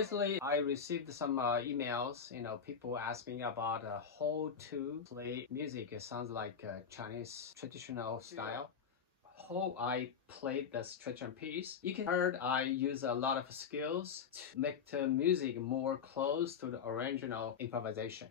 recently I received some emails, people asking about how to play music. It sounds like Chinese traditional style. How I played this traditional piece. You can heard I use a lot of skills to make the music more close to the original improvisation.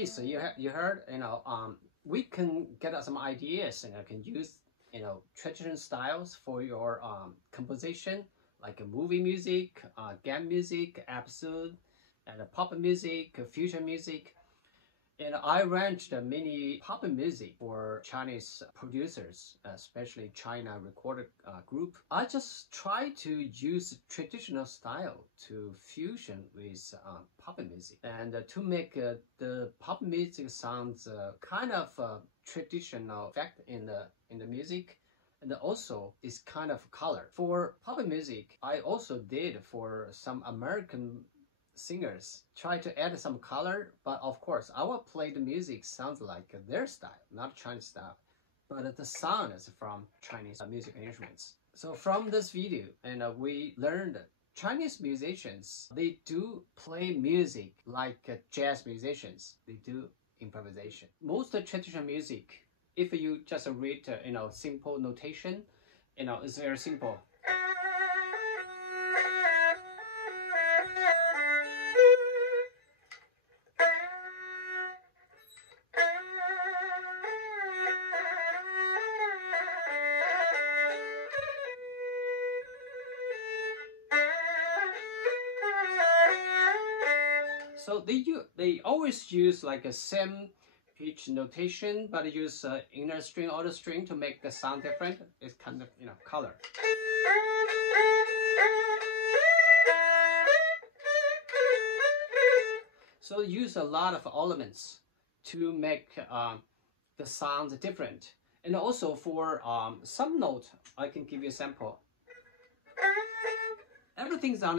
piece you heard, we can get some ideas and can use traditional styles for your composition, like movie music, game music, episode, and pop music, fusion music. And I arranged many pop music for Chinese producers, especially China recorded group. I just try to use traditional style to fusion with pop music and to make the pop music sounds kind of traditional effect in the music, and also is kind of color. For pop music, I also did for some American singers, try to add some color, but of course our played music sounds like their style, not Chinese style, but the sound is from Chinese music instruments. So from this video, we learned Chinese musicians, they do play music like jazz musicians. They do improvisation. Most traditional music, if you just read simple notation, it's very simple. So they always use like a same pitch notation, but use inner string, outer string to make the sound different. It's kind of color. So use a lot of elements to make the sound different. And also for some note, I can give you a sample. Everything's on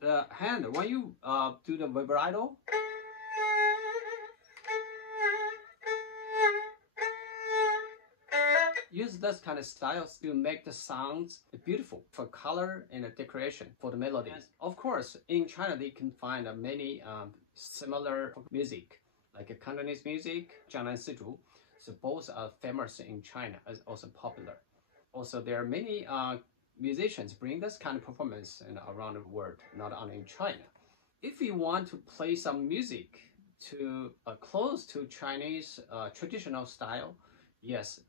the hand. When you do the vibrato, use this kind of styles to make the sounds beautiful for color and decoration for the melody. And of course, in China, they can find many similar music, like Cantonese music, Jiangnan Sizhu. So both are famous in China, as also popular. Also, there are many musicians bring this kind of performance around the world, not only in China. If you want to play some music to close to Chinese traditional style, yes,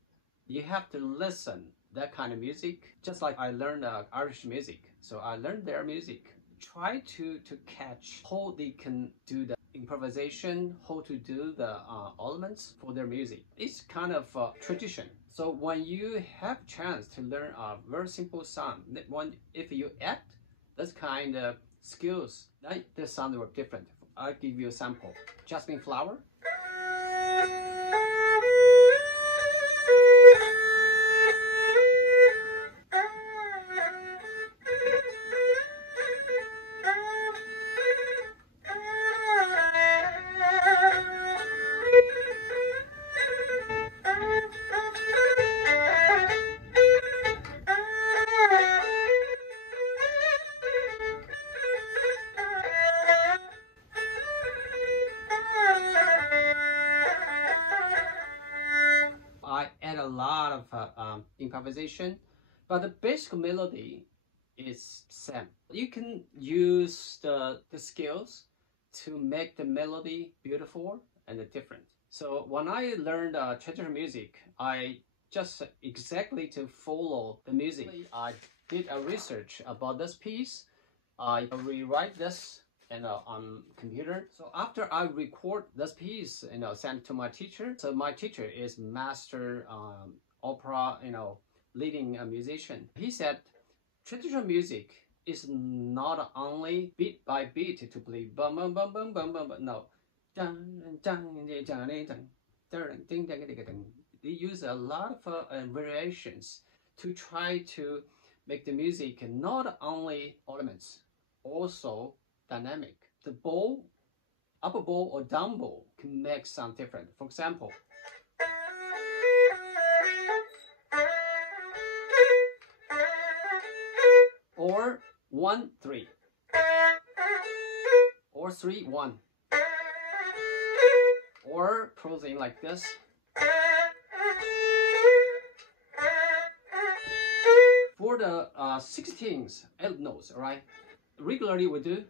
you have to listen that kind of music. Just like I learned Irish music, so I learned their music. Try to catch how they can do the improvisation, how to do the elements for their music. It's kind of tradition. So when you have chance to learn a very simple sound, if you add this kind of skills, then the sound will be different. I'll give you a sample. Jasmine flower. A lot of improvisation, but the basic melody is same. You can use the skills to make the melody beautiful and different. So when I learned traditional music, I just exactly to follow the music. I did a research about this piece. I rewrite this on computer. So after I record this piece, send it to my teacher. So my teacher is master opera, leading a musician. He said traditional music is not only beat by beat to play bum bum bum bum bum bum, no. They use a lot of variations to try to make the music not only elements, also dynamic. The bow, upper bow or down bow can make sound different. For example, or 1-3, or 3-1, or closing like this. For the 16th 8 notes, right? Regularly we do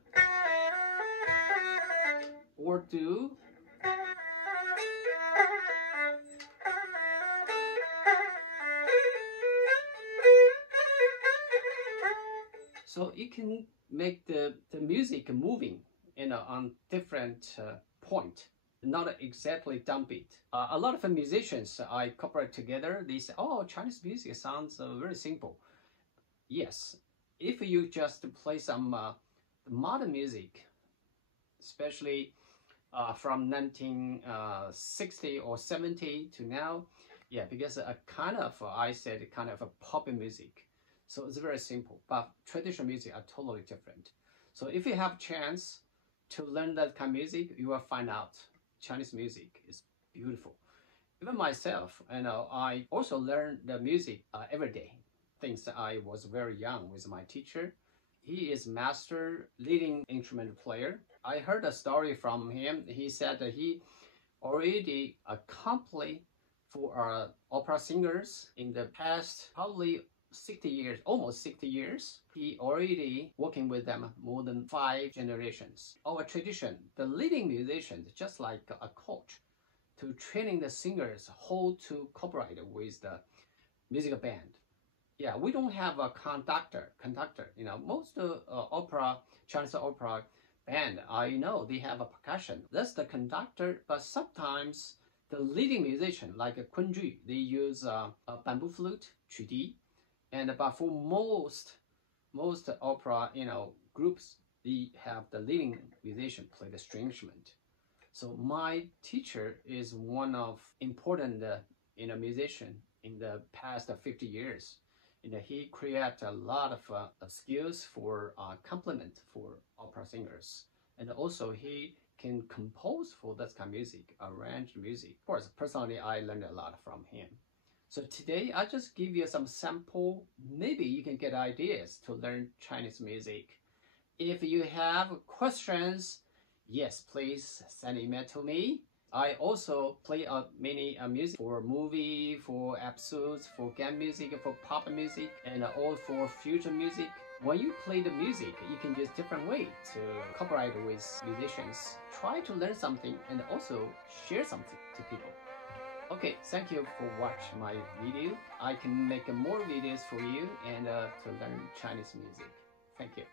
or do So you can make the music moving, on different point, not exactly downbeat. A lot of musicians I cooperate together, they say, oh, Chinese music sounds very simple. Yes, if you just play some modern music, especially from 1960 or 70 to now, yeah, because I said kind of a pop music. So it's very simple, but traditional music are totally different. So if you have chance to learn that kind of music, you will find out Chinese music is beautiful. Even myself, I also learn the music every day. Since I was very young with my teacher. He is master leading instrument player. I heard a story from him. He said that he already accomplished for opera singers in the past probably 60 years, almost 60 years. He already working with them more than 5 generations. Our tradition, the leading musicians, just like a coach, to training the singers how to cooperate with the musical band. Yeah, we don't have a conductor. Most Chinese opera band, I know they have a percussion. That's the conductor, but sometimes the leading musician, like a kunju, they use a bamboo flute, qudi, but for most opera, groups, they have the leading musician play the string instrument. So my teacher is one of important, musician in the past 50 years. He created a lot of skills for complement for opera singers, and also he can compose for that kind of music, arrange music. Of course, personally, I learned a lot from him. So today, I just give you some sample. Maybe you can get ideas to learn Chinese music. If you have questions, yes, please send an email to me. I also play many music for movie, for episodes, for game music, for pop music, and all for fusion music. When you play the music, you can use different way to cooperate with musicians. Try to learn something and also share something to people. Okay, thank you for watching my video. I can make more videos for you and to learn Chinese music. Thank you.